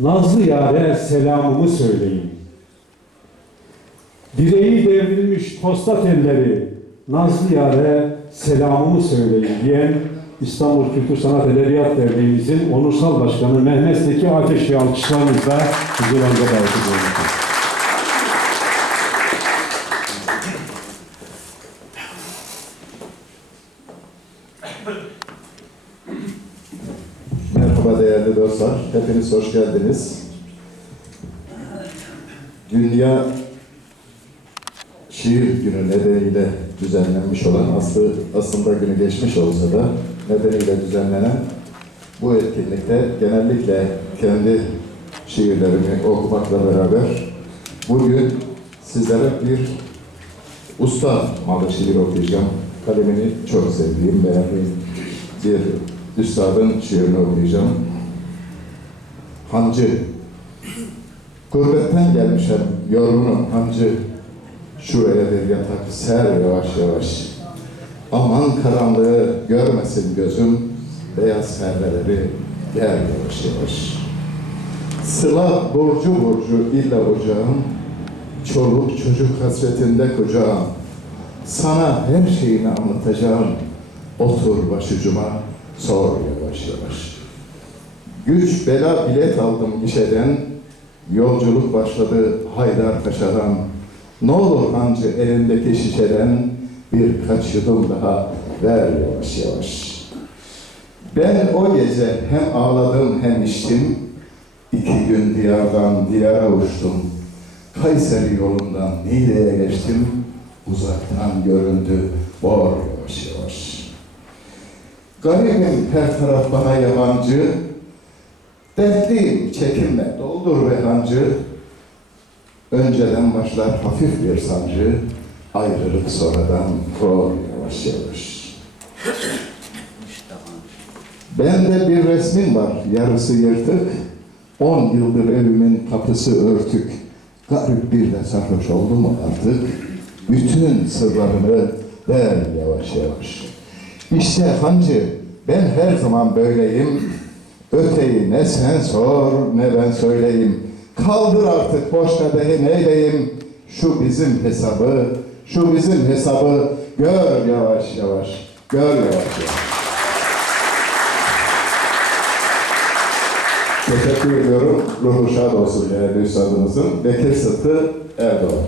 Nazlı yare selamımı söyleyin. Direği devrilmiş tosta telleri, Nazlı yare selamımı söyleyin diyen İstanbul Kültür Sanat Edebiyat Derneğimizin onursal başkanı Mehmet Zeki Ateş'i alkışlarınızla huzurlarınıza davet ediyorum. Merhaba değerli dostlar, hepiniz hoş geldiniz. Dünya Şiir Günü nedeniyle düzenlenmiş olan, aslı, aslında günü geçmiş olsa da nedeniyle düzenlenen bu etkinlikte genellikle kendi şiirlerimi okumakla beraber bugün sizlere bir usta malı şiir okuyacağım. Kalemini çok sevdiğim, beğendiğim bir üstadın şiirini okuyacağım. Hancı. Gurbetten gelmişem yorgunum hancı. Şuraya bir yatak ser yavaş yavaş. Aman karanlığı görmesin gözüm. Beyaz perdeleri gel yavaş yavaş. Sıla burcu burcu illa ocağım. Çoluk çocuk hasretinde kucağım. Sana her şeyini anlatacağım. Otur başucuma, sor yavaş yavaş. Güç bela bilet aldım gişeden, yolculuk başladı Haydar Paşa'dan. Ne olur hancı elindeki şişeden birkaç yudum daha ver yavaş yavaş. Ben o gece hem ağladım hem içtim, iki gün diyardan diyara uçtum. Kayseri yolundan Niğde'ye geçtim, uzaktan göründü bor yavaş yavaş. Garibim her taraf bana yabancı, dertliyim çekinme doldur ve hancı. Önceden başlar hafif bir sancı, ayrılık sonradan kor yavaş yavaş. Bende bir resmin var, yarısı yırtık. On yıldır evimin kapısı örtük. Garip bir de sarhoş oldu mu artık? Bütün sırlarını ver yavaş yavaş. İşte hancı, ben her zaman böyleyim. Öteyi ne sen sor ne ben söyleyeyim. Kaldır artık boş kadehi neyleyim. Şu bizim hesabı, şu bizim hesabı gör yavaş yavaş, gör yavaş yavaş. Teşekkür ediyorum. Ruhu şad olsun değerli üstadımızın. Bekir Sıtkı Erdoğan.